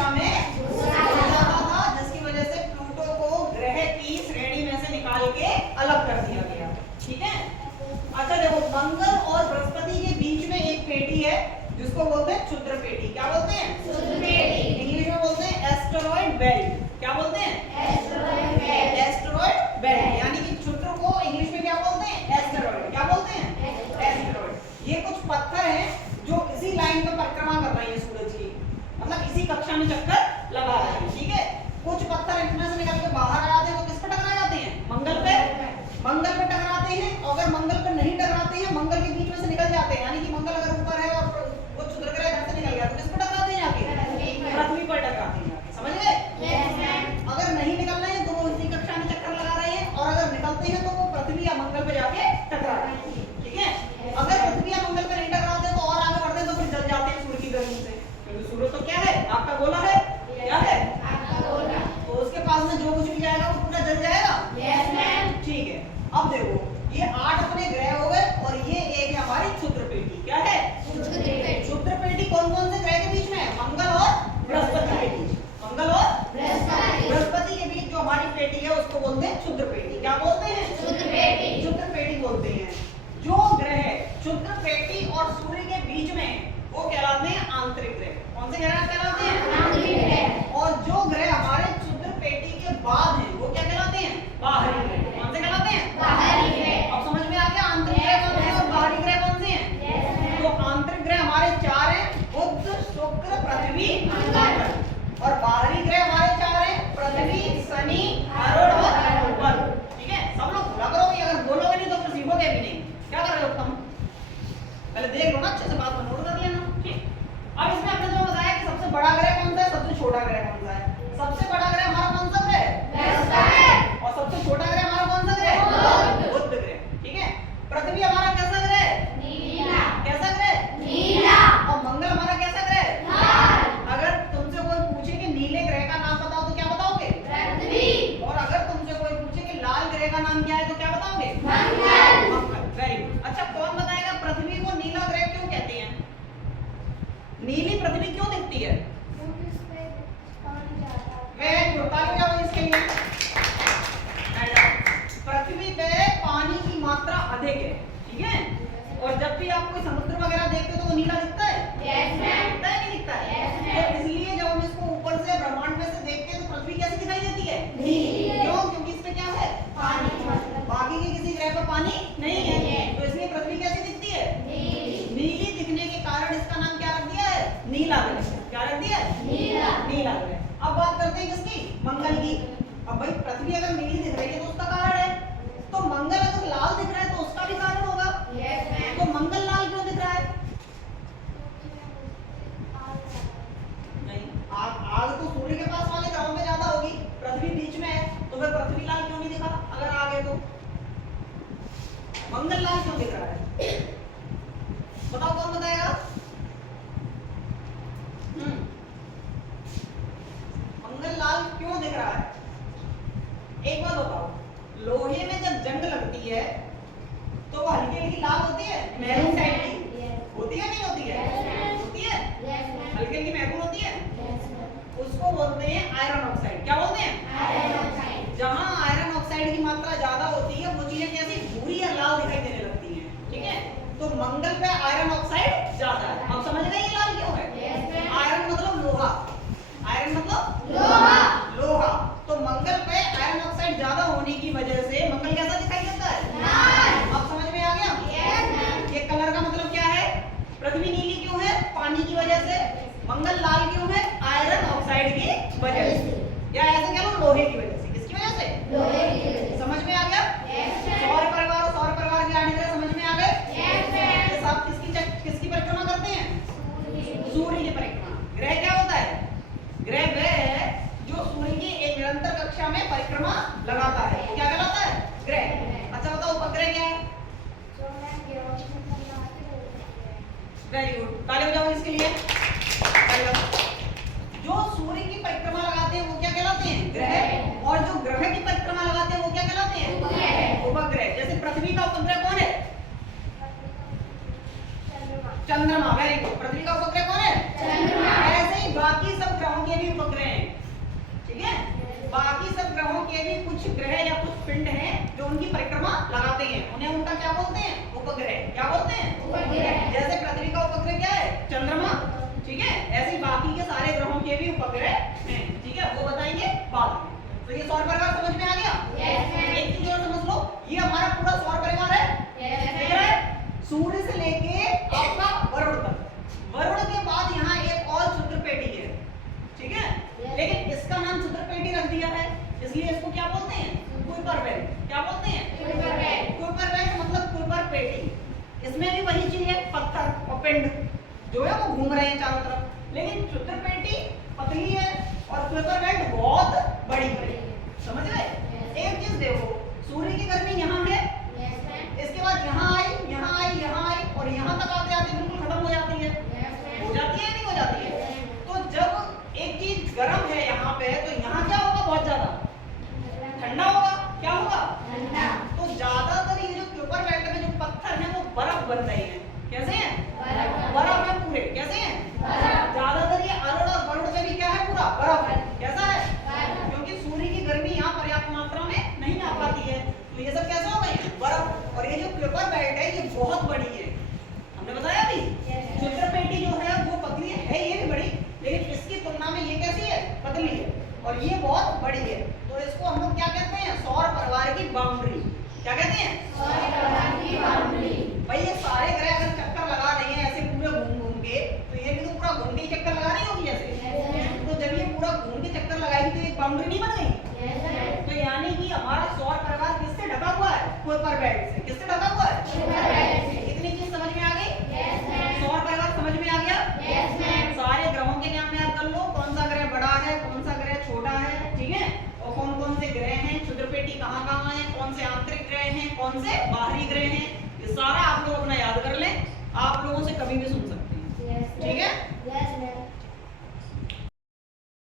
कक्षा में जाता था, जिसकी वजह से प्लूटो को ग्रह की श्रेणी में से निकाल के अलग कर दिया गया। ठीक है। अच्छा देखो, मंगल और बृहस्पति के बीच में एक पेटी है जिसको बोलते हैं क्षुद्र पेटी। क्या बोलते हैं? क्षुद्र पेटी। इंग्लिश में बोलते हैं एस्टेरॉयड बेल्ट। क्या बोलते हैं? Asteroid belt. एस्टेरॉयड बेल्ट यानी कि क्षुद्र को इंग्लिश में क्या बोलते हैं? एस्टेरॉयड। क्या बोलते हैं? एस्टेरॉयड। ये कुछ पत्थर हैं जो इसी लाइन में परिक्रमा कर रहे हैं सूरज की, मतलब इसी कक्षा में चक्कर लगा रहे हैं। ठीक है। कुछ पत्थर इनमें से निकल के बाहर आ जाते हैं तो किस पे टकरा जाते हैं? मंगल पे। मंगल पे टकराते हैं, और अगर मंगल पे नहीं टकराते हैं, मंगल के बीच में से निकल जाते हैं, यानी कि मंगल अगर ऊपर है और वो क्षुद्र ग्रह इधर से निकल गया तो किस पे टकराते हैं? जाके पृथ्वी पर टकराते हैं। समझ गए? अगर नहीं निकलना है तो वो इसी कक्षा में चक्कर लगा रहे हैं, और अगर निकलते हैं तो वो पृथ्वी या मंगल पे जाके टकरा रहे हैं। ठीक है। अगर पृथ्वी या मंगल पे नहीं टकराते तो और आगे बढ़ते तो फिर जल जाते हैं सूर्य की गर्मी से, क्योंकि सूर्य तो क्या है? आपका गोला है। क्या है? आपका गोला। तो उसके पास में जो कुछ भी जाएगा वो पूरा जल जाएगा। Yes ma'am. ठीक है। अब देखो, ये 8 अपने ग्रह हो गए और ये एक है हमारी क्षुद्र पेटी। क्या है? क्षुद्र पेटी कौन कौन से ग्रह के बीच में है? मंगल और बृहस्पति के बीच। मंगल और बृहस्पति के बीच जो हमारी पेटी है उसको बोलते हैं क्षुद्र पेटी। क्या बोलते हैं? क्षुद्र पेटी। क्षुद्र पेटी बोलते हैं। जो ग्रह क्षुद्र पेटी और सूर्य के बीच में वो कहलाते हैं आंतरिक ग्रह। कौन से ग्रह कहलाते हैं? आंतरिक ग्रह। और जो ग्रह हमारे क्षुद्र पेटी के बाद हैं वो क्या कहलाते हैं? बाहरी ग्रह। कौन से कहलाते हैं? बाहरी ग्रह। अब समझ में आ गया आंतरिक ग्रह कौन से हैं और बाहरी ग्रह कौन से हैं? तो आंतरिक ग्रह हमारे 4 हैं, बुध, शुक्र, पृथ्वी, मंगल। और बाहरी ग्रह हमारे 4 हैं, पृथ्वी, शनि, अरुण और बुध। ठीक है। सब लोग बोला करोगे, अगर बोलोगे नहीं तो फिर सीखोगे भी नहीं। क्या कर रहे हो तुम? पहले देख लो ना, अच्छे से बात को नोट कर लेना। ठीक। अब इसमें हमने जो बताया कि सबसे बड़ा ग्रह कौन सा है, सबसे छोटा ग्रह कौन सा है। सबसे बड़ा ग्रह हमारा कौन सा ग्रह? बृहस्पति। और सबसे छोटा ग्रह हमारा कौन सा ग्रह? बुध ग्रह। ठीक है। पृथ्वी हमारा कैसा ग्रह? नीला। कैसा ग्रह? नीला। और मंगल हमारा कैसा ग्रह? लाल। अगर तुमसे कोई पूछे कि नीले ग्रह का नाम बताओ तो क्या बताओगे? पृथ्वी। और अगर तुमसे कोई पूछे कि लाल ग्रह का नाम क्या है तो क्या बताओगे? मंगल। मंगल। Very good. अच्छा, कौन बताएगा पृथ्वी को नीला ग्रह क्यों कहते हैं? नीली पृथ्वी क्यों दिखती है? Very good. ताली बजाओ इसके लिए। पृथ्वी पे पानी की मात्रा अधिक है। ठीक है। और जब भी आप कोई समुद्र वगैरह देखते हो तो वो नीला दिखता है। Yes ma'am. दिखता है नहीं दिखता है? Yes ma'am. तो इसलिए जब हम इसको ऊपर से ब्रह्मांड में से देखते हैं तो पृथ्वी कैसी दिखाई देती है? नीली। क्यों? क्योंकि इस पे क्या है? पानी। बाकी के किसी ग्रह पर पानी नहीं है, तो इसलिए पृथ्वी कैसी दिखती है? नीली दिखने के कारण इसका नाम क्या रख दिया है? नीला ग्रह। क्या रख दिया है? नीला। नीला ग्रह। अब बात करते हैं किसकी? मंगल की। अब भाई पृथ्वी अगर नीली दिख रही है तो उसका कारण है, तो मंगल अगर लाल दिख रहा है तो उसका भी कारण होगा। Yes ma'am. तो मंगल लाल क्यों दिख रहा है? नहीं, आग तो सूर्य के पास वाले ग्रहों में ज्यादा होगी, पृथ्वी बीच में है, तो फिर पृथ्वी लाल क्यों नहीं दिखा? अगर आग है तो मंगल लाल क्यों दिख रहा है? बताओ, कौन बताएगा? मंगल लाल क्यों दिख रहा है? एक बात बताओ, लोहे में जब जंग लगती है तो वो हल्की हल्की लाल होती है, मैरून टाइप की होती है नहीं होती है? होती है। हल्की हल्की मैरून होती है। उसको बोलते हैं आयरन ऑक्साइड। क्या बोलते हैं? Iron oxide. जहां आयरन ऑक्साइड की मात्रा ज्यादा होती है वो चीजें कैसी भूरी या लाल दिखाई देने लगती हैं। ठीक है। तो मंगल पे आयरन ऑक्साइड ज्यादा है। अब समझ गए ये लाल क्यों है? आयरन मतलब लोहा। आयरन मतलब लोहा। लोहा। तो मंगल पे आयरन ऑक्साइड ज्यादा होने की वजह से मंगल कैसा दिखाई देता है? लाल। अब समझ में आ गया? यस। ये कलर का मतलब क्या है? पृथ्वी नीली क्यों है? पानी की वजह से। मंगल लाल क्यों है? आयरन ऑक्साइड की वजह से, या ऐसे कह लो लोहे की वजह से। किसकी वजह से? लोहे की वजह से। समझ में आ गया? यस। सौर परिवार और सौर परिवार के आने ग्रह समझ में आ गए? यस। ये सब किसकी परिक्रमा करते हैं? सूर्य की परिक्रमा। ग्रह क्या होता है? ग्रह वह है जो सूर्य की एक निरंतर कक्षा में परिक्रमा लगाता है, क्या कहलाता है? ग्रह। अच्छा बताओ, उपग्रह क्या है? Very good. ताली बजाओ इसके लिए। जो सूर्य की परिक्रमा लगाते हैं वो क्या कहलाते हैं? ग्रह। और जो ग्रह की परिक्रमा लगाते हैं वो क्या कहलाते हैं? उपग्रह। जैसे पृथ्वी का उपग्रह कौन है? चंद्रमा। Very good. पृथ्वी का उपग्रह कौन है? चंद्रमा। ऐसे ही बाकी सब ग्रहों के भी पिंड हैं जो उनकी परिक्रमा लगाते हैं, उन्हें उनका क्या बोलते हैं? उपग्रह। क्या बोलते हैं? उपग्रह। जैसे पृथ्वी का उपग्रह क्या है? चंद्रमा, ठीक है। ऐसे ही बाकी के सारे ग्रहों के भी उपग्रह हैं, ठीक है, वो बताएंगे बाद में। तो ये सौर परिवार समझ में आ गया? एक चीज और समझ लो, ये हमारा पूरा सौर परिवार है, ठीक है। सूर्य से लेके आपका वरुण तक, वरुण के बाद यहाँ एक और क्षुद्र पेटी है, ठीक है, लेकिन इसका नाम क्षुद्र पेटी रख दिया है, इसलिए इसको क्या बोलते हैं? Kuiper belt. क्या बोलते हैं? कुइपर बेल्ट मतलब कुइपर पेटी। इसमें भी वही चीज है, पत्थर और पिंड जो है वो घूम रहे हैं चारों तरफ, लेकिन क्षुद्र पेटी पतली है और कुइपर बेल्ट बहुत बड़ी है। समझ गए? एक चीज देखो, सूर्य की गर्मी यहाँ है, इसके बाद यहाँ आई, यहाँ आई, यहाँ आई और यहाँ तक आते आते बिल्कुल खत्म हो जाती है। हो जाती है नहीं हो जाती है? तो जब एक चीज गर्म है यहाँ पे, तो यहाँ क्या होगा? बहुत ज्यादा ठंडा होगा। क्या होगा? ठंडा। तो ज्यादातर ये जो कुइपर बेल्ट में जो पत्थर है वो बर्फ बन रहे हैं। कैसे हैं? बर्फ है पूरे। कैसे हैं? ज्यादातर ये अरुण और वरुण में भी क्या है? पूरा बर्फ है। कैसा है? क्योंकि सूर्य की गर्मी यहाँ पर्याप्त मात्रा में नहीं आ पाती है, तो ये सब कैसे हो गए? बर्फ। और ये जो कुइपर बेल्ट है ये बहुत बड़ी है, हमने बताया अभी। क्षुद्र पेटी जो है वो पतली है, ये भी बड़ी, लेकिन इसकी तुलना में ये कैसी है? पतली है और ये बहुत बड़ी है। तो इसको हम लोग क्या कहते हैं? सौर परिवार की बाउंड्री। क्या कहते हैं? सौर परिवार की बाउंड्री। भाई ये सारे ग्रह अगर चक्कर लगा रहे हैं ऐसे पूरे घूम घूम के, तो ये भी तो पूरा घूम के चक्कर लगा रही होगी ऐसे। तो जब ये पूरा घूम के चक्कर लगाएगी तो एक बाउंड्री नहीं बन गई? तो यानी कि हमारा सौर परिवार किससे ढका हुआ है? कुइपर बेल्ट से। किससे ढका हुआ है? कुइपर बेल्ट से। इतनी चीज समझ में आ गई? सौर परिवार समझ में आ गया? सारे ग्रहों के नाम याद कर लो, कौन सा ग्रह बड़ा है, कौन सा ग्रह छोटा है, ठीक है, और कौन कौन से ग्रह हैं, क्षुद्र पेटी कहाँ कहाँ है, कौन से आंतरिक ग्रह हैं, कौन से बाहरी ग्रह हैं।